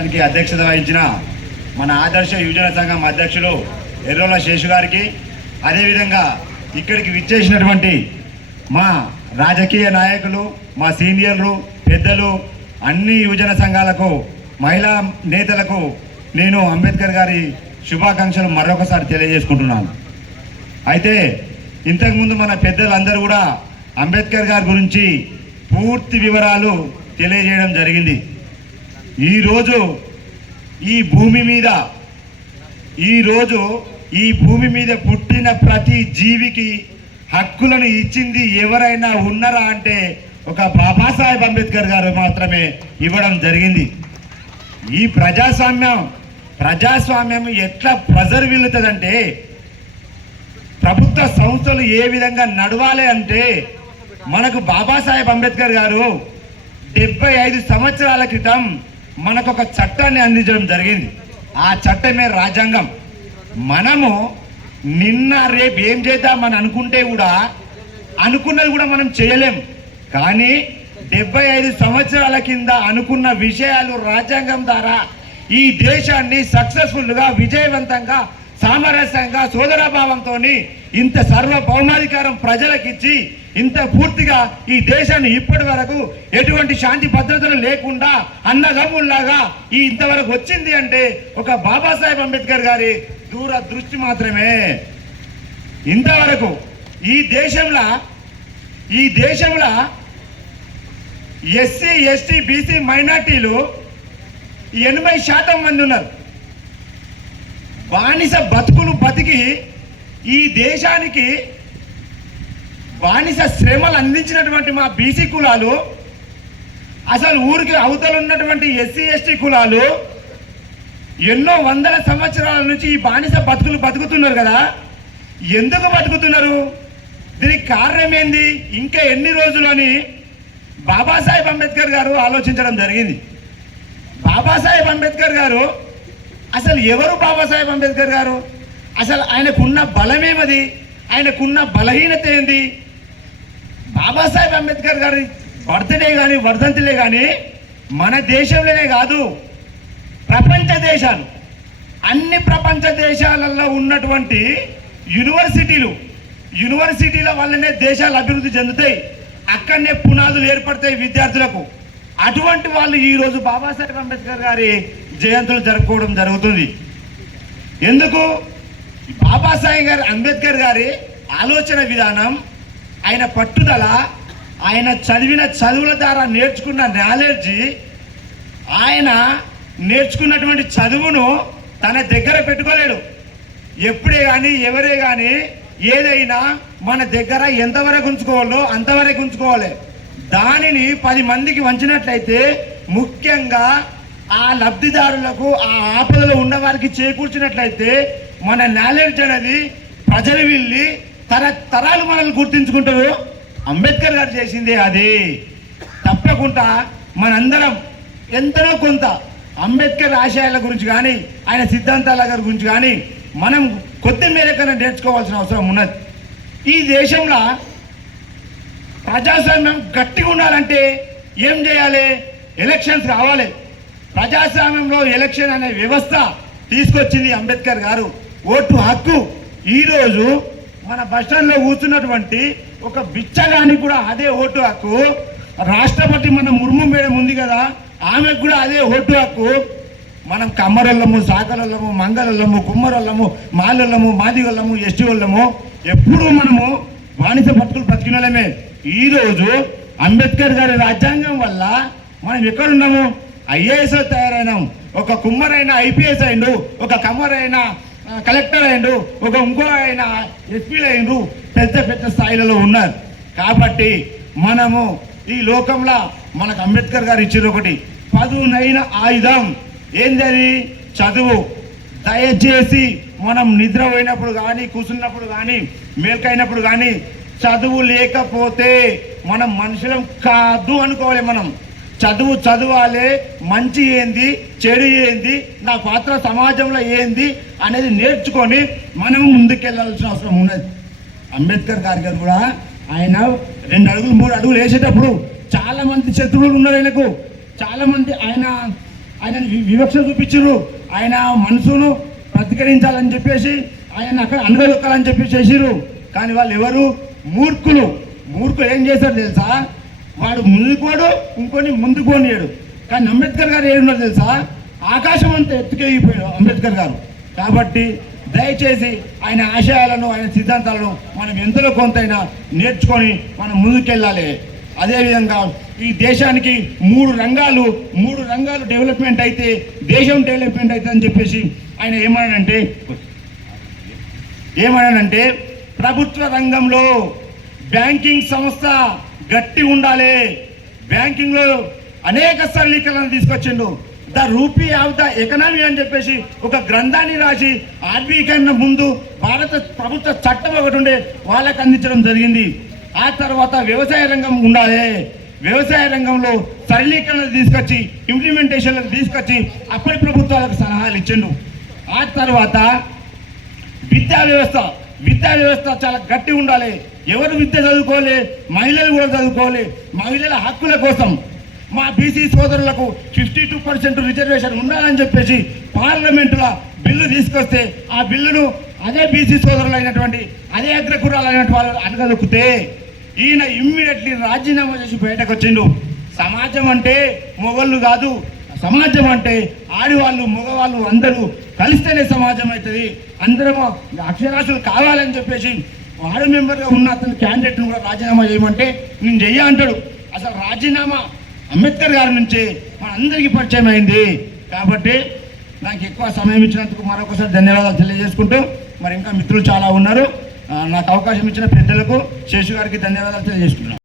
అధ్యక్షత వహించిన మన ఆదర్శ యువజన సంఘం అధ్యక్షులు ఎర్రోల శేషు గారికి, అదేవిధంగా ఇక్కడికి విచ్చేసినటువంటి మా రాజకీయ నాయకులు, మా సీనియర్లు, పెద్దలు, అన్ని యువజన సంఘాలకు, మహిళా నేతలకు నేను అంబేద్కర్ గారి శుభాకాంక్షలు మరొకసారి తెలియజేసుకుంటున్నాను. అయితే ఇంతకుముందు మన పెద్దలందరూ కూడా అంబేద్కర్ గారి గురించి పూర్తి వివరాలు తెలియజేయడం జరిగింది. ఈరోజు ఈ భూమి మీద పుట్టిన ప్రతి జీవికి హక్కులను ఇచ్చింది ఎవరైనా ఉన్నారా అంటే ఒక బాబాసాహెబ్ అంబేద్కర్ గారు మాత్రమే ఇవ్వడం జరిగింది. ఈ ప్రజాస్వామ్యం ఎట్లా ప్రజర్విల్లుతుందంటే, ప్రభుత్వ సంస్థలు ఏ విధంగా నడవాలి అంటే, మనకు బాబాసాహెబ్ అంబేద్కర్ గారు 75 సంవత్సరాల క్రితం మనకు ఒక చట్టాన్ని అందించడం జరిగింది. ఆ చట్టమే రాజ్యాంగం. మనము నిన్న రేపు ఏం చేద్దామని అనుకుంటే కూడా అనుకున్నది కూడా మనం చేయలేం. కానీ 75 సంవత్సరాల కింద అనుకున్న విషయాలు రాజ్యాంగం ద్వారా ఈ దేశాన్ని సక్సెస్ఫుల్గా, విజయవంతంగా, సామరస్యంగా, సోదరభావంతో ఇంత సార్వభౌమాధికారం ప్రజలకిచ్చి ఇంత పూర్తిగా ఈ దేశాన్ని ఇప్పటి వరకు ఎటువంటి శాంతి భద్రతలు లేకుండా అన్నదమ్ముల్లాగా ఇంతవరకు వచ్చింది అంటే ఒక బాబాసాహెబ్ అంబేద్కర్ గారి దూరదృష్టి మాత్రమే. ఇంతవరకు ఈ దేశంలో ఎస్సీ, ఎస్టీ, బీసీ మైనార్టీలు 80% మంది ఉన్నారు. బానిస బతుకులు బతికి ఈ దేశానికి బానిస శ్రమలు అందించినటువంటి మా బీసీ కులాలు, అసలు ఊరికి అవతల ఉన్నటువంటి ఎస్సీ, ఎస్టీ కులాలు ఎన్నో వందల సంవత్సరాల నుంచి ఈ బానిస బతుకులు బతుకుతున్నారు కదా. ఎందుకు బతుకుతున్నారు? దీనికి కారణం ఏంది? ఇంకా ఎన్ని రోజులని బాబాసాహెబ్ అంబేద్కర్ గారు ఆలోచించడం జరిగింది. బాబాసాహెబ్ అంబేద్కర్ గారు అసలు ఎవరు? బాబాసాహెబ్ అంబేద్కర్ గారు అసలు ఆయనకున్న బలమేమది? ఆయనకున్న బలహీనత ఏంది? బాబాసాహెబ్ అంబేద్కర్ గారి బర్త్డే కానీ వర్ధంతులే కానీ మన దేశంలోనే కాదు, అన్ని ప్రపంచ దేశాలలో ఉన్నటువంటి యూనివర్సిటీల వల్లనే దేశాలు అభివృద్ధి చెందుతాయి. అక్కడనే పునాదులు ఏర్పడతాయి విద్యార్థులకు. అటువంటి వాళ్ళు ఈరోజు బాబాసాహెబ్ అంబేద్కర్ గారి జయంతులు జరుపుకోవడం జరుగుతుంది. ఎందుకు? బాబాసాహెబ్ అంబేద్కర్ గారి ఆలోచన విధానం, ఆయన పట్టుదల, ఆయన చదివిన చదువుల ద్వారా నేర్చుకున్న నాలెడ్జి, ఆయన నేర్చుకున్నటువంటి చదువును తన దగ్గర పెట్టుకోలేడు. ఎప్పుడే కానీ ఎవరే కానీ ఏదైనా మన దగ్గర ఎంతవరకు ఉంచుకోవాలో అంతవరకు ఉంచుకోవాలి. దానిని 10 మందికి వంచినట్లయితే, ముఖ్యంగా ఆ లబ్ధిదారులకు, ఆ ఆపదలో ఉన్నవారికి చేకూర్చినట్లయితే మన నాలెడ్జ్ అనేది ప్రజలు వెళ్ళి తరతరాలు మనల్ని గుర్తించుకుంటారు. అంబేద్కర్ గారు చేసిందే అది. తప్పకుండా మనందరం ఎంతనో కొంత అంబేద్కర్ ఆశయాల గురించి కానీ, ఆయన సిద్ధాంతాల గురించి కానీ మనం కొద్ది మేరకన్నా నేర్చుకోవాల్సిన అవసరం ఉన్నది. ఈ దేశంలో ప్రజాస్వామ్యం గట్టిగా ఉండాలంటే ఏం చేయాలి? ఎలక్షన్స్ కావాలి. ప్రజాస్వామ్యంలో ఎలక్షన్ అనే వ్యవస్థ తీసుకొచ్చింది అంబేద్కర్ గారు. ఓటు హక్కు. ఈరోజు మన బస్టాండ్లో కూర్చున్నటువంటి ఒక బిచ్చగానికి కూడా అదే ఓటు హక్కు. రాష్ట్రపతి మన ముర్ము మేడం ఉంది కదా, ఆమెకు కూడా అదే ఓటు హక్కు. మనం కమ్మరొల్లము, సాకరొల్లము, మంగళొల్లము, కుమ్మరొల్లము, మాలొల్లము, మాదిగొల్లము, ఎస్టీ వాళ్ళము ఎప్పుడు మనము బానిస బతుకులు బతికిన వాళ్ళమే. ఈరోజు అంబేద్కర్ గారి రాజ్యాంగం వల్ల మనం ఎక్కడున్నాము? ఐఏఎస్ తయారైనాం. ఒక కుమ్మరైనా ఐపీఎస్ అయిండు, ఒక కమ్మరైనా కలెక్టర్ అయిండు, ఒక ఇంకో అయినా ఎస్పీలు అయిండు, పెద్ద పెద్ద స్థాయిలలో ఉన్నారు. కాబట్టి మనము ఈ లోకంలో మనకు అంబేద్కర్ గారు ఇచ్చిన ఒకటి పదునైన ఆయుధం ఏంటది? చదువు. దయచేసి మనం నిద్ర పోయినప్పుడు కానీ, కూర్చున్నప్పుడు కానీ, మేల్కైనప్పుడు కానీ చదువు లేకపోతే మనం మనుషులం కాదు అనుకోవాలి. మనం చదవాలి. మంచి ఏంది, చెడు ఏంది, నా పాత్ర సమాజంలో ఏంది అనేది నేర్చుకొని మనము ముందుకెళ్ళాల్సిన అవసరం ఉన్నది. అంబేద్కర్ గారి గారు కూడా ఆయన 2 అడుగులు 3 అడుగులు వేసేటప్పుడు చాలా మంది శత్రువులు ఉన్నారు ఆయనకు. చాలా మంది ఆయన వివక్ష చూపించారు. ఆయన మనసును ప్రతిఘటించాలని చెప్పేసి ఆయన అక్కడ అనగదొక్కాలని చెప్పి చేసిరు. కానీ వాళ్ళు ఎవరు? మూర్ఖులు ఏం చేశారు తెలుసా? వాడు ముందుకోడు, ఇంకొని ముందుకోనియాడు. కానీ అంబేద్కర్ గారు ఏమున్నారు తెలుసా? ఆకాశం అంతా ఎత్తుకెళ్ళిపోయాడు అంబేద్కర్ గారు. కాబట్టి దయచేసి ఆయన ఆశయాలను, ఆయన సిద్ధాంతాలను మనం ఎంతలో కొంతైనా నేర్చుకొని మనం ముందుకెళ్ళాలి. అదేవిధంగా ఈ దేశానికి మూడు రంగాలు డెవలప్మెంట్ అయితే దేశం డెవలప్మెంట్ అవుతుంది అని చెప్పేసి ఆయన ఏమన్నాడంటే ప్రభుత్వ రంగంలో బ్యాంకింగ్ సంస్థ గట్టి ఉండాలి. బ్యాంకింగ్లో అనేక సరళీకరణ తీసుకొచ్చిండు. The rupee of the economy అని చెప్పేసి ఒక గ్రంథాన్ని రాసి ఆర్బీఐ కన్నా ముందు భారత ప్రభుత్వ చట్టం ఒకటి ఉండే వాళ్ళకి అందించడం జరిగింది. ఆ తర్వాత వ్యవసాయ రంగం ఉండాలి. వ్యవసాయ రంగంలో సరళీకరణలు తీసుకొచ్చి ఇంప్లిమెంటేషన్లకు తీసుకొచ్చి అప్పటి ప్రభుత్వాలకు సలహాలు ఇచ్చిండు. ఆ తర్వాత విద్యా వ్యవస్థ చాలా గట్టి ఉండాలి. ఎవరు విద్య చదువుకోవాలి? మహిళలు కూడా చదువుకోవాలి. మహిళల హక్కుల కోసం మా బీసీ సోదరులకు 52% రిజర్వేషన్ ఉండాలని చెప్పేసి పార్లమెంటులో బిల్లు తీసుకొస్తే ఆ బిల్లును అదే బీసీ సోదరులు అయినటువంటి అదే అగ్రకురాలైనటువంటి వాళ్ళు అనగదొక్కితే ఈయన ఇమ్మీడియట్లీ రాజీనామా చేసి బయటకు వచ్చిండు. సమాజం అంటే మొగళ్ళు కాదు, సమాజం అంటే ఆడవాళ్ళు మగవాళ్ళు అందరూ కలిస్తేనే సమాజం అవుతుంది. అందరము అక్షరాస్యులు కావాలని చెప్పేసి వార్డు మెంబర్గా ఉన్న అతని క్యాండిడేట్ను కూడా రాజీనామా చేయమంటే నేను చెయ్య అంటాడు. అసలు రాజీనామా అంబేద్కర్ గారి నుంచే మనందరికీ పరిచయం అయింది. కాబట్టి నాకు ఎక్కువ సమయం ఇచ్చినందుకు మరొకసారి ధన్యవాదాలు తెలియజేసుకుంటూ, మరి ఇంకా మిత్రులు చాలా ఉన్నారు. నాకు అవకాశం ఇచ్చిన పెద్దలకు శేషు గారికి ధన్యవాదాలు తెలియజేసుకున్నాను.